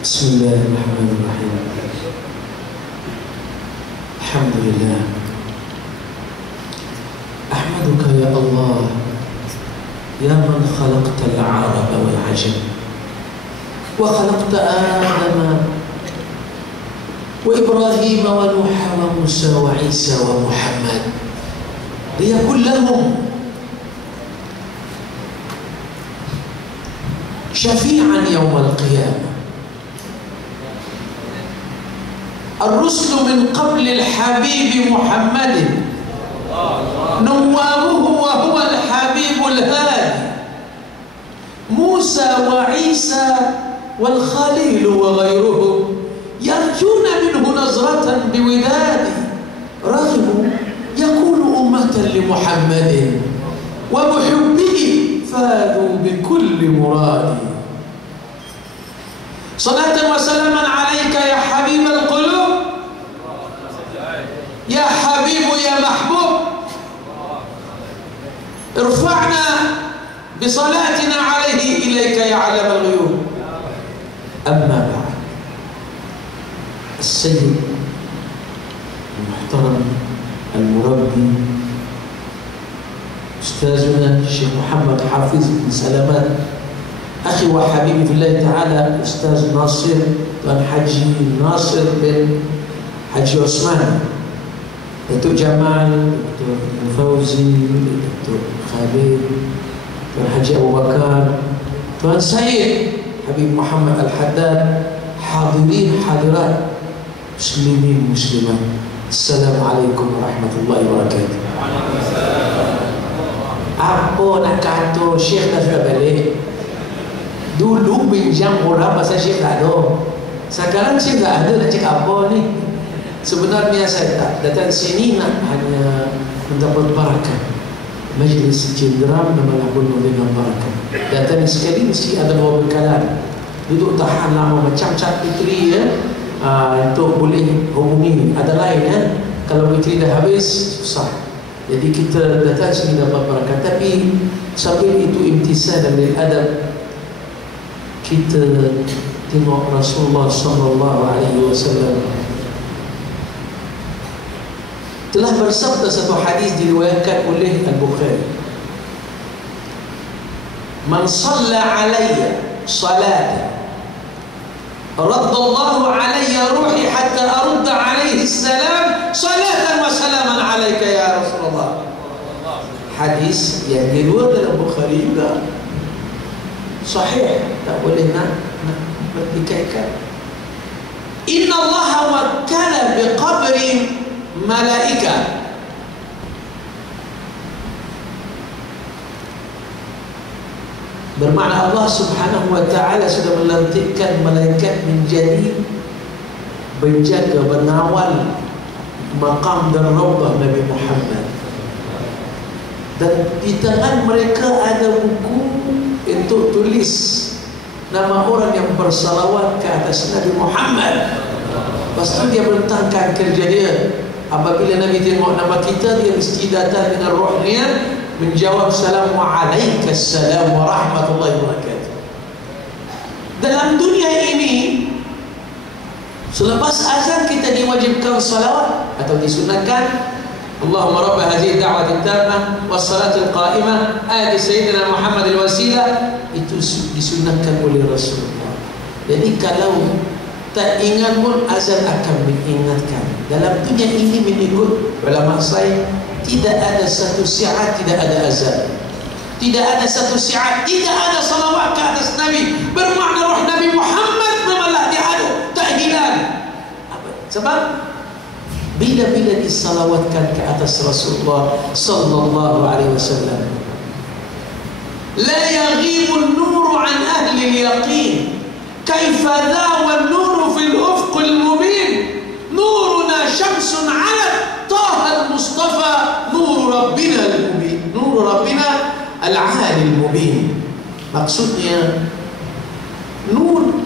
Bismillahirrahmanirrahim. Alhamdulillah. Ahmaduka ya Allah, ya man khalaqta al-'araba wal-'ajam, wa khalaqta Adama wa Ibrahim wa Nuha wa Musa wa Isa wa Muhammad liyakun lahum syafi'an yawm al-qiyamah. الرسل من قبل الحبيب محمد نوامه وهو الحبيب الهادي موسى وعيسى والخليل وغيرهم يرجون منه نظرة بوداد رغبوا يكون أمة لمحمد وبحبه فادوا بكل مراد. صلاة وسلاما عليك يا حبيب القلوب، يا حبيب يا محبوب، ارفعنا بصلاتنا عليه إليك يا علم الغيوب. أما بعد، السيد المحترم المربي أستاذنا الشيخ محمد حافظ بن سلامات، أخي وحبيبي في الله تعالى أستاذ ناصر dan Haji Nasir bin Haji Osman, Datuk Jamal, Datuk Fauzi, Datuk Khalid, Tuan Haji Abu Bakar, Tuan Syed Habib Muhammad Al-Haddad, hadirin hadirat muslimin muslimat, Assalamualaikum warahmatullahi wabarakatuh. Apa nak kata Syekh dah sudah balik? Dulu pinjam orang pasal Syekh tak ada. Sekarang Syekh tak ada, nak cakap apa ni? Sebenarnya saya tak datang sini nak hanya mendapat barakah. Majlis cenderam dan malah penuh dengan barakah. Datang sekali mesti ada dua bekalan. Duduk tahan lama macam cat fitri ya. Untuk boleh hubungi. Ada lain ya. Kalau fitri dah habis susah. Jadi kita datang sini dapat barakah. Tapi sambil itu imtisal dan adab, kita tengok Rasulullah sallallahu alaihi wasallam telah bersabda satu hadis diriwayatkan oleh Al-Bukhari, "Man shalla alayya salatan raddallahu alayya ruhi hatta arudda alayhi salam salatan wa salaman alayka ya Rasulullah." Hadis yang diriwayatkan Al-Bukhari juga sahih, tak boleh nak bertikaikan. Inna Allah wakkala biqabri malaika, bermakna Allah subhanahu wa ta'ala sudah melantikkan malaikat menjadi penjaga, mengawal maqam dan raudhah Nabi Muhammad. Dan di tangan mereka ada buku untuk tulis nama orang yang bersalawat ke atas Nabi Muhammad. Lepas tu dia bentangkan kerja dia. Apabila Nabi tengok nama kita, dia mesti datang dengan rohnya menjawab Assalamualaikum warahmatullahi wabarakatuh. Dalam dunia ini, selepas azan kita diwajibkan salawat atau disunatkan, Allahumma rabb hadhihi da'wati tammah was-salatil qa'imah ati sayyidina Muhammad al-wasilah, itu disunatkan oleh Rasulullah. Jadi kalau tak ingat pun azan akan mengingatkan. Dalam dunia ini mengikut ulama saya, tidak ada satu saat tidak ada azan, tidak ada satu saat tidak ada salawat ke atas Nabi. Bermakna roh Nabi Muhammad memanglah dia ada, tak hilang. Sebab bila-bila disalawatkan ke atas Rasulullah sallallahu alaihi wasallam, la yaghibun nuru an ahli al-yaqin kaifa dha wan nuru fil ufq al-mubin nuruna shamsun ala taha al-mustafa nur rabbina al-mubin, nur rabbina al-ali al-mubin. Maksudnya nur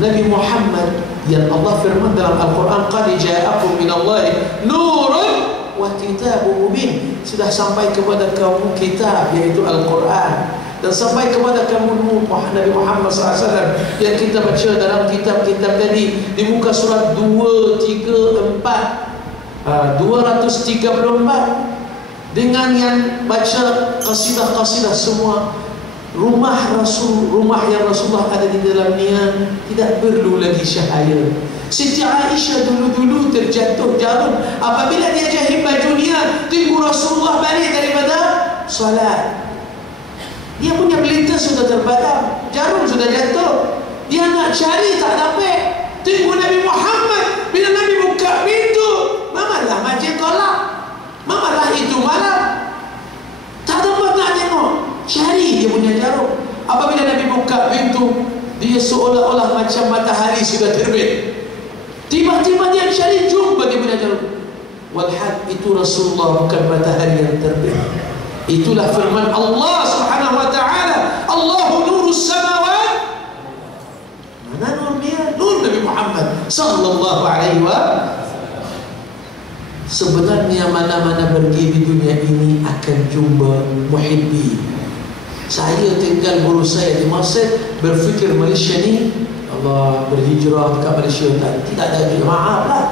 Nabi Muhammad yang Allah firman dalam Al-Quran, qad ja'akum minallahi nurun wa kitabun mubin, sudah sampai kepada kamu kitab yaitu Al-Quran dan sampai kepada kamu Nabi Muhammad SAW yang kita baca dalam kitab-kitab tadi di muka surat 234 dengan yang baca qasidah-qasidah semua. Rumah yang Rasulullah ada di dalamnya tidak perlu lagi cahaya. Siti Aisyah dulu terjatuh jarum apabila dia jahit bajunya, tunggu Rasulullah balik daripada salat. Dia punya melintas sudah terpadam, jarum sudah jatuh, dia nak cari tak dapat. Tunggu Nabi Muhammad, bila Nabi buka pintu, mamalah masjid kolak, mamalah itu malam, tak dapat nak tengok, cari dia punya jarum. Apabila Nabi buka pintu, dia seolah-olah macam matahari sudah terbit. Tiba-tiba dia cari, jumpa dia punya jarum. Walhal itu Rasulullah bukan matahari yang terbit. Itulah firman Allah Subhanahu wa ta'ala, Allahu nurus samawat. Mana nur dia? Nur Nabi Muhammad sallallahu alaihi wasallam. Sebenarnya mana-mana pergi di dunia ini akan jumpa muhibbi. Saya tinggal guru saya di Mesir, berfikir Malaysia ni Allah berhijrah ke Malaysia tidak ada jemaah lah.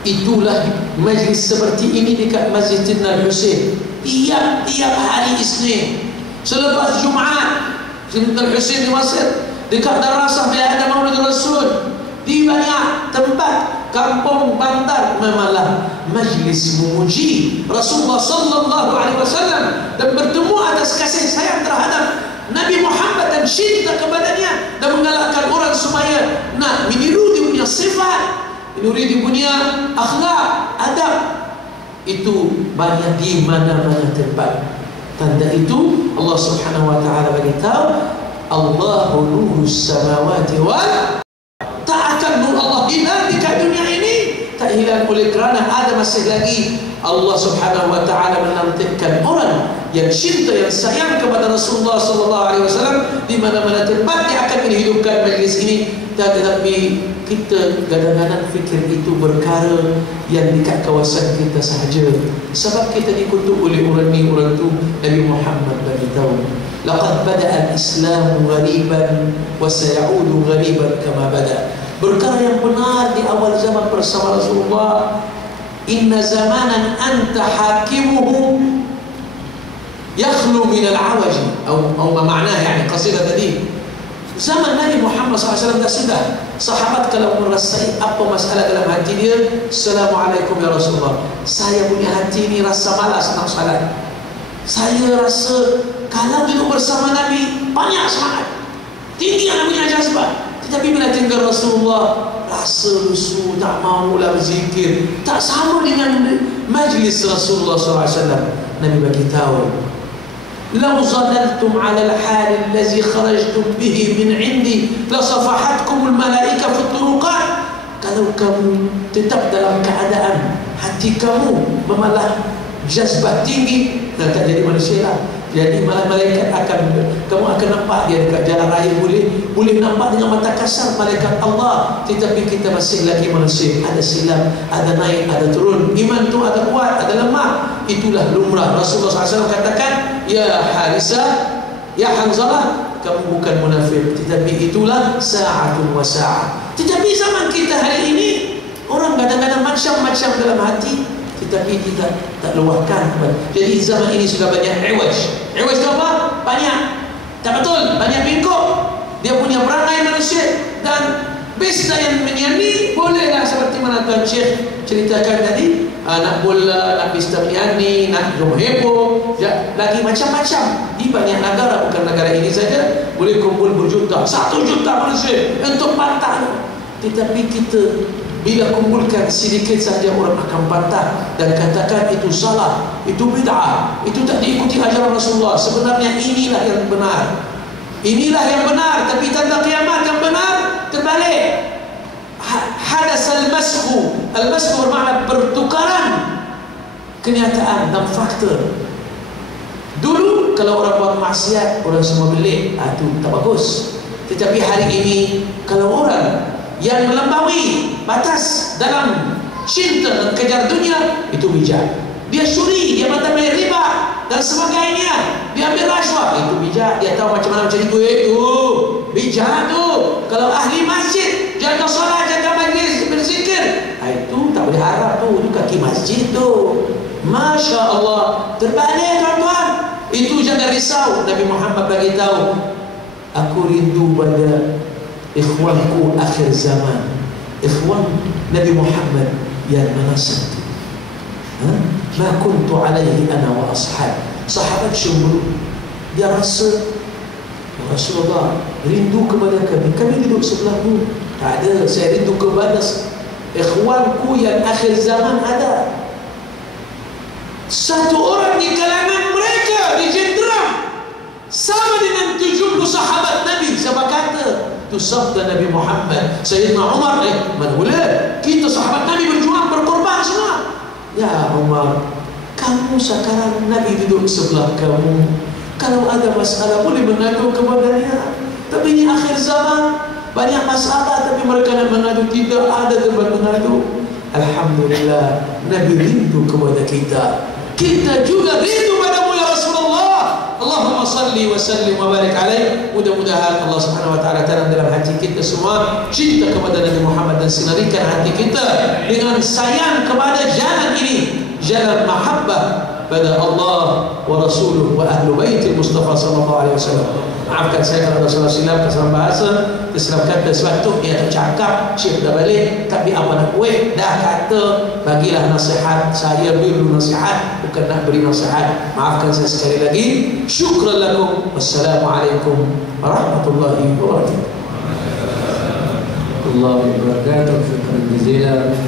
Itulah majlis seperti ini dekat Masjid Al-Husain tiap hari Isnin selepas Jumaat. Masjid Al-Husain di Mesir dekat darasah bila ada Maulid Rasul, di banyak tempat kampung bandar memalah majlis memuji Rasulullah sallallahu alaihi wasallam dan bertemu atas kasih sayang terhadap Nabi Muhammad dan cinta kepadanya, dan menggalakkan orang supaya nak meniru dia punya sifat, meniru dia punya akhlak, adab. Itu banyak di mana-mana tempat. Tanda itu Allah Subhanahu wa ta'ala beritahu, Allahu nurus samawati wal. Tak akan nur Allah hilang di dunia ini, tak hilang oleh kerana ada masih lagi Allah Subhanahu wa ta'ala menantikan orang yang cinta, yang sayang kepada Rasulullah sallallahu alaihi wasallam di mana-mana tempat. Dia akan menghidupkan majlis ini. Tetapi kita kadang-kadang fikir itu perkara yang dekat kawasan kita sahaja, sebab kita dikutuk oleh orang ni orang tu. Nabi Muhammad beritahu, laqad bada'a al-Islam ghariban wa sayaudu ghariban kama bada'. Perkara yang benar di awal zaman bersama Rasulullah, inna zamanan anta hakimuhu yakhlu min al-awaji atau makna yani qasidah tadi. Zaman Nabi Muhammad SAW dah sudah sahabat kalau merasai apa masalah dalam hati dia, Assalamualaikum ya Rasulullah, saya punya hati ini rasa malas nak salat, saya rasa kalau duduk bersama Nabi banyak semangat, tinggi yang punya jazbah. Tetapi bila tinggal Rasulullah, rasa lusuh, tak mau lah berzikir, tak sama dengan majlis Rasulullah SAW. Nabi beritahu, "Lau zalaltum 'ala al-hal allazi kharajtum bihi min 'indi la safahatkum al-malaika fi turuqat." Kalau kamu tetap dalam keadaan hati kamu memalah jazbah tinggi, tak jadi manusia lah. Jadi malah malaikat kamu akan nampak dia dekat jalan raya, boleh nampak dengan mata kasar malaikat Allah. Tetapi kita masih lagi manusia, ada silap, ada naik, ada turun. Iman tu ada kuat, ada lemah. Itulah lumrah. Rasulullah SAW katakan, ya Harisah, ya Hanzalah, kamu bukan munafik, tetapi itulah sa'atun wa sa'ah. Tetapi zaman kita hari ini, orang kadang-kadang macam-macam dalam hati, tetapi kita tak luahkan. Jadi zaman ini sudah banyak iwaj. Iwaj itu apa? Banyak tak betul, banyak bingkuk. Dia punya perangai manusia. Dan pesta yang menyanyi bolehlah seperti mana Tuan Syekh ceritakan tadi, nak bola, nak pesta menyanyi, nak heboh, lagi macam-macam. Di banyak negara, bukan negara ini saja, boleh kumpul berjuta, 1 juta manusia untuk pantang. Tetapi kita bila kumpulkan sedikit saja, orang akan bantah dan katakan itu salah, itu bid'ah, itu tak diikuti ajaran Rasulullah. Sebenarnya inilah yang benar, inilah yang benar. Tapi tanda kiamat yang benar terbalik. Hadas al-masku. Al-masku bermakna pertukaran kenyataan dan fakta. Dulu kalau orang buat maksiat, orang semua belik, itu tak bagus. Tetapi hari ini kalau orang yang melampaui batas dalam cinta dan kejar dunia, itu bijak. Dia syuri, dia mata bayar riba dan sebagainya. dia ambil rasuah, itu bijak. Dia tahu macam mana cari duit itu, bijak tu. Kalau ahli masjid jaga solat, jaga majlis, berzikir, itu tak boleh harap tu, itu kaki masjid tu. Masya Allah. Terbalik tuan-tuan, itu jangan risau. Nabi Muhammad bagi tahu, aku rindu pada ikhwanku akhir zaman, ikhwan Nabi Muhammad yang mana satu. Ma kuntu alaihi ana wa ashab. Sahabat cemburu, dia rasa, ya Rasulullah, rindu kepada kami, kami duduk sebelahmu. Tak ada, saya rindu kepada ikhwanku yang akhir zaman ada. Satu orang di kalangan mereka dijenderam sama dengan 70 sahabat Nabi. Siapa kata? Itu sabda Nabi Muhammad. Sayyidina Umar, mana boleh? Kita sahabat Nabi berjuang, berkorban semua. Ya Umar, kamu sekarang Nabi duduk sebelah kamu. Kalau ada masalah boleh mengadu kepadanya. Tapi ini akhir zaman, banyak masalah tapi mereka nak mengadu, tidak ada tempat mengadu. Alhamdulillah, Nabi rindu kepada kita. Kita juga rindu padamu ya Rasulullah. Allahumma salli wa sallim wa barik alaih. Mudah-mudahan Allah Subhanahu wa taala tanam dalam hati kita semua cinta kepada Nabi Muhammad dan sinarikan hati kita dengan sayang kepada jalan ini, jalan mahabbah pada Allah wa Rasuluh wa ahlu baitil Mustafa sallallahu alaihi wasallam. Maafkan saya kalau ada salah-salah kesalahan bahasa, tersilap kata sesuatu yang tercakap, Syekh dah balik, tapi apa nak buat, dah kata, bagilah nasihat, saya beri nasihat, bukan nak beri nasihat. Maafkan saya sekali lagi. Syukran lakum. Wassalamualaikum warahmatullahi wabarakatuh. Allah wabarakatuh. Syukran jazilan.